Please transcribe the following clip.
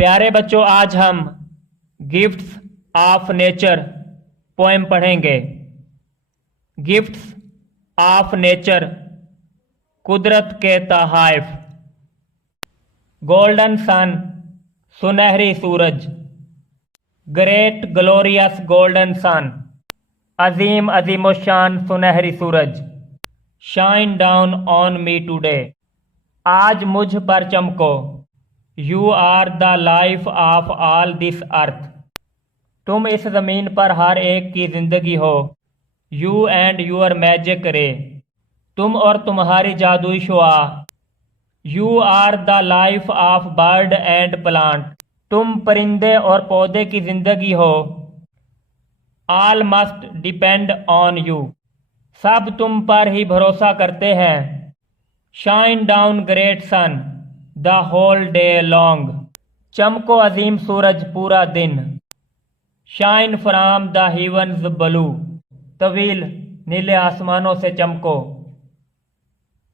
प्यारे बच्चों, आज हम गिफ्ट्स ऑफ नेचर पोएम पढ़ेंगे। गिफ्ट्स ऑफ नेचर, कुदरत के तोहफ़े। गोल्डन सन, सुनहरी सूरज। ग्रेट ग्लोरियस गोल्डन सन, अजीम अजीमोशान सुनहरी सूरज। Shine down on me today, आज मुझ पर चमको। You are the life of all this earth, तुम इस ज़मीन पर हर एक की ज़िंदगी हो। यू एंड यूर मैजिक रे, तुम और तुम्हारी जादुई शुआ। You are the life of bird and plant, तुम परिंदे और पौधे की ज़िंदगी हो। All must depend on you, सब तुम पर ही भरोसा करते हैं। Shine down great sun the whole day long, चमको अजीम सूरज पूरा दिन। Shine from the heavens blue, तवील नीले आसमानों से चमको।